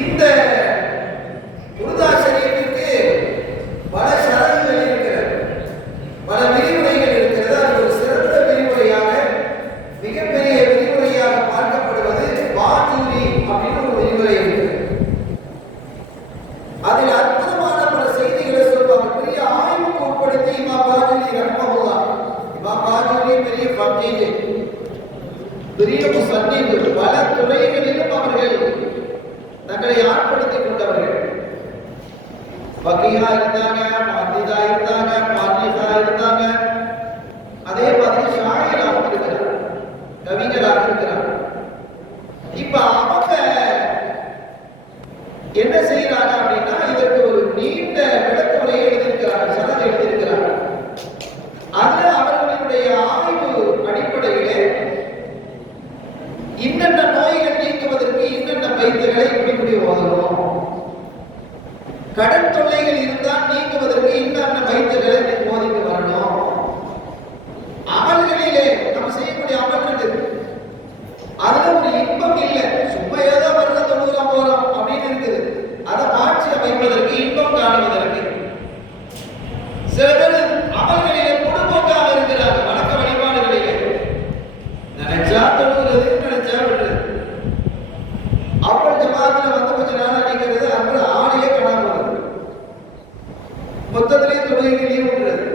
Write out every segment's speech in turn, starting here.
இந்த புருதா ஷரீஃபிற்கு பல ஷரத்துகள் இருக்கிறது, பல விதிமுறைகள் இருக்கிறது. அது ஒரு சிறந்த விதிமுறையாக, மிகப்பெரிய விதிமுறையாக பார்க்கப்படுவது பாஜூரி அப்படின்னு ஒரு விதிமுறை இருக்கிறது. அதில் அற்புதமான பல செய்திகளை சொல்வாங்க. பெரிய ஆய்வுக்கு உட்படுத்தி இமாம் பாஜூரி ரஹ்மஹுல்லாஹ், இமாம் பாஜூரி பெரிய ஃபகீஹ், பெரிய முஸன்னிஃப், பல துறைகளிலும் அவர்கள் தங்களை ஆட்படுத்திக் கொண்டவர்கள். ஃபகீஹா இருந்தாங்க, முஹத்திஸா இருந்தாங்க, முஹர்ரிஸா இருந்தாங்க, அதே மாதிரி ஷாயிராக இருக்கிறார், கவிஞராக இருக்கிறார். இப்ப அவங்க என்ன செய்யறாங்க அப்படின்னா, இதற்கு ஒரு நீண்ட விளக்கமுறை எழுதியிருக்கிறாங்க, சனது எழுதியிருக்கிறாங்க. அதுல அவர்களுடைய ஆய்வு அடிப்படையிலே இன்னென்ன நோய்கள் நீக்குவதற்கு இன்னென்ன வைத்தியங்களை இப்படி ஓதணும், கடன் தொல்லைகள் இருந்தால் நீக்குவதற்கு இன்னென்ன வைத்தியர்களை ஓதிட்டு வரணும், அமல்களிலே நம்ம செய்யக்கூடிய அமல்கள் அதுல ஒரு இன்பம் இல்லை, சும்மா ஏதோ வருட தொழுகிறோம் போறோம் அப்படின்னு இருக்குது. அதை மாற்றி அமைப்பதற்கு, இன்பம் காணுவதற்கு சில பேர் அமல்களிலே பொடுபோக்காக இருக்கிறாங்க. வணக்க வழிபாடுகளிலே நினைச்சா தொழுகிறது, நினைச்சா விடுறது, அப்புறம் ஜமாத்துல வந்து கொஞ்ச நாள் அடிக்கிறது, அப்புறம் ஆணையே காணாம மொத்தத்திலே தொழுகைகளையும் விடுறது.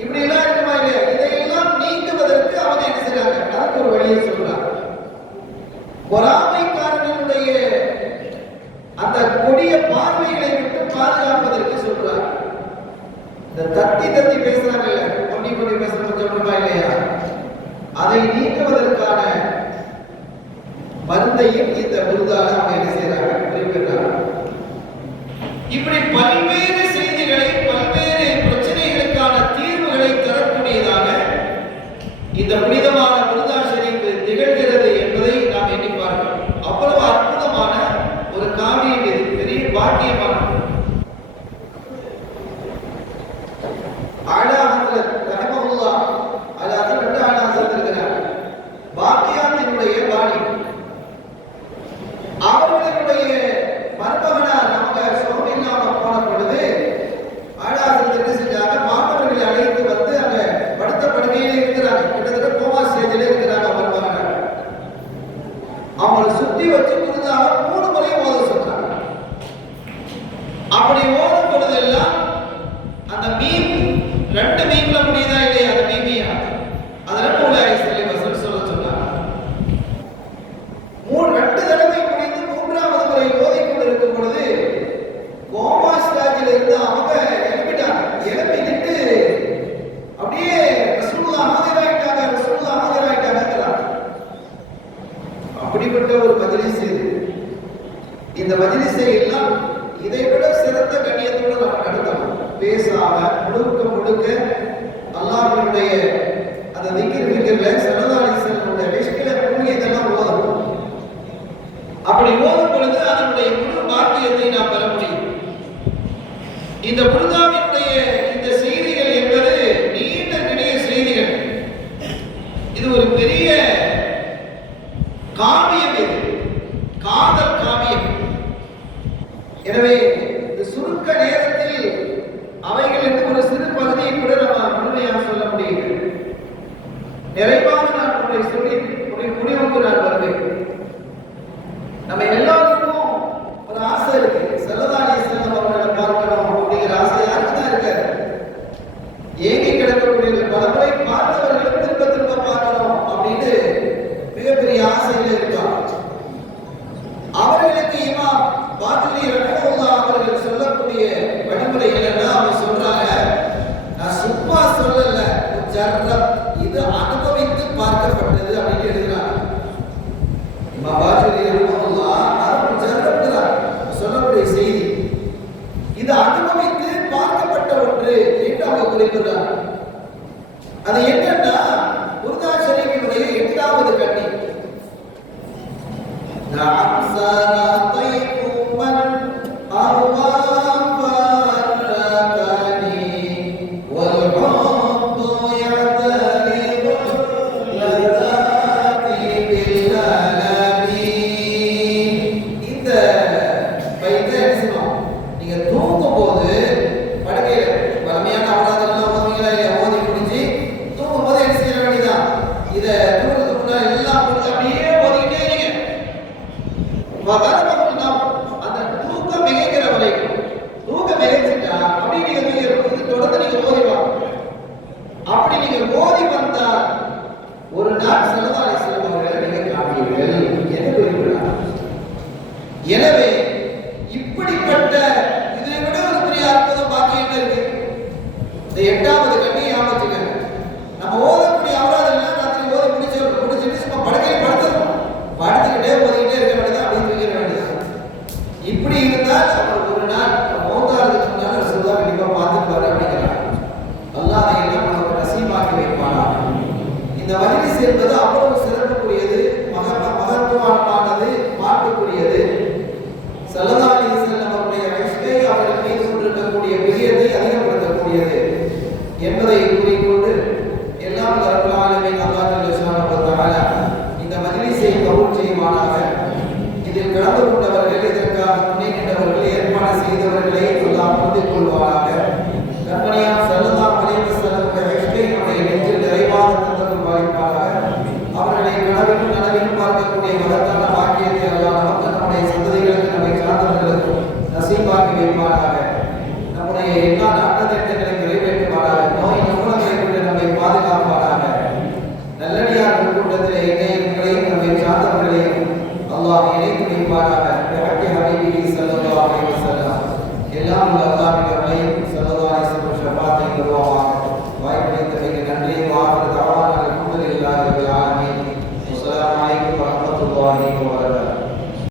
இப்படி எல்லாம் இருக்குமா இல்லையா? இதையெல்லாம் நீக்குவதற்கு அவங்க என்ன செய்றாங்க? அதுக்கு ஒரு வழியை சொல்றாங்க. பொறாமைக்காரனுடைய அந்த கொடிய பார்வைகளை விட்டு பாதுகாப்பதற்கு சொல்றாங்க. இந்த தத்தி தத்தி பேசுறாங்கல்ல, கொண்டி கொண்டி பேசுறது சொல்றமா இல்லையா? அதை நீக்குவதற்கான மருந்தையும் இந்த புருதால அவங்க என்ன செய்யறாங்க? குறிப்பிடுறாங்க. இப்படி பல்வேறு செய்திகளை, பல்வேறு பிரச்சனைகளுக்கான தீர்வுகளை தரக்கூடியதாக இந்த புனிதமான புருதா ஷரீஃப் திகழ்கிறது என்பதை நாம் எண்ணி பார்க்கிறோம். அவ்வளவு அற்புதமான ஒரு காவியம் இது, பெரிய பாக்கியமான. ஆலா ஹஜ்ரத் ரஹ்மஹுல்லாஹ், ஆலா ஹஜ்ரத் ஆலா ஹஜ்ரத் இருக்கிறார், பாக்கியாத்தினுடைய பாணி. அவர்களுடைய மருமகனார் அவங்க சுகம் இல்லாம போன பொழுது ஆலா ஹஜ்ரத் என்ன செஞ்சாங்க? மாணவர்களை அழைத்து வந்து அங்க படுத்த படுக்கையிலே இருக்கிறாங்க, கிட்டத்தட்ட கோமா ஸ்டேஜில் இருக்கிறாங்க. மருமகனார் அவங்களை சுத்தி வச்சு புதுதாக 3 முறை ஓத சொன்னாங்க. அப்படி ஓதும் பொழுதெல்லாம் அந்த மீன் 2 மீன்ல முடியுதா இல்லையா? அந்த மீமியா அதுல மூலாய் சொல்லி வசல் சொல்ல சொன்னாங்க. 2 தடவை முடிந்து 3வது முறை ஓதிக் கொண்டிருக்கும் பொழுது கோமா ஸ்டேஜில் இருந்து அவங்க எழுப்பிட்டாங்க. எழுப்பி நின்று அப்படியே ரசூலுல்லாஹ் ஆஜராயிட்டாங்க, ரசூலுல்லாஹ் ஆஜராயிட்டாங்கங்கிறாங்க. அப்படிப்பட்ட ஒரு மஜ்லிஸ் இது. இந்த மஜ்லிஸை எல்லாம் இதை விட சிறந்த கண்ணியத்தோடு நம்ம நடத்தணும். பேசாம முழுக்க முழுக்க அல்லாஹ்வுடைய அந்த திக்ர்ல ஸல்லல்லாஹு அலைஹி வஸல்லம் விஷயங்களை மூழ்கி இதெல்லாம் ஓதணும். அப்படி ஓதும் பொழுது அதனுடைய முழு பாக்கியத்தை நாம் பெற முடியும். இந்த புருதாவினுடைய இந்த செய்திகள் என்பது நீண்ட நிறைய செய்திகள். இது ஒரு பெரிய காவியம், இது காதல் காவியம். எனவே இந்த சுருக்க நேரத்தில் அவைகளுக்கு ஒரு சிறு பகுதியை கூட நம்ம முழுமையாக சொல்ல முடியும். நிறைவாக நான் உங்களை சொல்லி முடிவுக்கு நான் வருவேன். நம்ம எல்லாருக்கும் ஒரு ஆசை இருக்கு, ஸல்லல்லாஹு அலைஹி வஸல்லம் அவர்களை பார்க்கணும் அப்படிங்கிற ஆசை யாருக்கு தான் இருக்காது? ஏங்கி கிடக்கக்கூடிய பலமுறை பார்த்தவர்களை திரும்ப திரும்ப பார்க்கணும் அப்படின்னு மிகப்பெரிய ஆசையில இருக்காங்க. அவர்களுக்கு இமாம் பாஜூரி ரஹ்மஹுல்லாஹ் அவர்கள் சொல்லக்கூடிய வழிமுறை என்னன்னா, அவங்க சொல்றாங்க, நான் சும்மா சொல்லல, முஜர்ரப், இது அனுபவித்து பார்க்கப்பட்டது அப்படின்னு எழுதுறாங்க. இமாம் பாஜூரி ரஹ்மஹுல்லாஹ் அது முஜர்ரப்ங்கிறார், சொல்லக்கூடிய செய்தி இது அனுபவித்து பார்க்கப்பட்ட ஒன்று என்று அவங்க குறிப்பிடுறாங்க. அது என்னன்னா, புருதா ஷரீஃபினுடைய 8வது கண்ணி. அந்த தூக்கம் மிகைக்கிற வரைக்கும் தூக்கம் மிகைச்சிட்டா அப்படி நீங்க தொடர்ந்து நீங்க ஓதிவாங்க. அப்படி நீங்க ஓதி வந்தா ஒரு நாள் ஸல்லல்லாஹு அலைஹி வஸல்லம் அவர்களை நீங்க காண்பீர்கள் என்று குறிப்பிடுகிறார். எனவே இப்படிப்பட்ட இதை விட ஒரு பெரிய அற்புதம் பாக்கி என்ன இருக்கு? இந்த 8வது கண்ணியை ஆரம்பிச்சுங்க. நம்ம ஓதக்கூடிய அபராதெல்லாம் ராத்திரி ஓதி முடிச்சுட்டு சும்மா படுக்கையில் படுத்துறோம். படுத்துக்கிட்டே ஓதிக்கிட்டே இருக்க வேண்டியது, அப்படின்னு தூக்கிட வேண்டியது. இப்படி இருந்தால் அவர் ஒரு நாள் மௌத்தாகிறதுக்கு முன்னால ரசூலுல்லாஹ் கண்டிப்பா பார்த்துட்டு அப்படிங்கிறார். அல்லாஹ் அதை எல்லாம் நமக்கு நசீபாக்கி வைப்பானா. இந்த மஜ்லிஸ் என்பது அவ்வளவு சிறப்புக்குரியது, மகத்துவமானது, மாற்றுக்குரியது. ஸல்லல்லாஹு அலைஹி வஸல்லம் அவருடைய இஷ்கை அவர்கள் மீது கொண்டிருக்கக்கூடிய பிரியத்தை அதிகப்படுத்தக்கூடியது என்பதை கூறிக்கொண்டு எல்லாம் ரப்பல் ஆலமீன் அல்லாஹ் ஜல்லல்லாஹு தஆலா இந்த மஜ்லிஸை கபூல் செய்வானாக. இதில் கலந்து கொண்டவர்கள், இதற்காக துணை நின்றவர்கள், ஏற்பாடு செய்தவர்களை அல்லாஹ் புரிந்து கொள்வானாக. கண்மணியார் ஸல்லல்லாஹு அலைஹி வஸல்லம் இஷ்கை நம்முடைய நெஞ்சில் நிறைவாக தந்தருள் பாலிப்பானாக. அவர்களை கனவிலும் நனவிலும் பார்க்கக்கூடிய மகத்தான வாக்கியத்தை அல்லாஹ் நமக்கு, நம்முடைய சந்ததிகளுக்கு, நம்மை சார்ந்தவர்களுக்கு நசீபாக்கி வைப்பானாக. நம்முடைய எல்லா நாட்டத்திட்டங்களை நிறைவேற்றுவானாக. நோய் நுகங்களை கொண்டு நம்மை பாதுகாப்பானாக. நல்லடியார்கள் கூட்டத்திலே என்னையும் உங்களையும் நம்மை சார்ந்தவர்களையும் அல்லாஹ் இணைத்து வைப்பானாக. ஹபீபிஹி ஸல்லல்லாஹு அலைஹி வஸல்லம் எல்லாம் அல்லாஹ்வின் அருளையும் ஸல்லல்லாஹு அலைஹி வஸல்லம் ஷஃபாத்தை பெறுவானாக.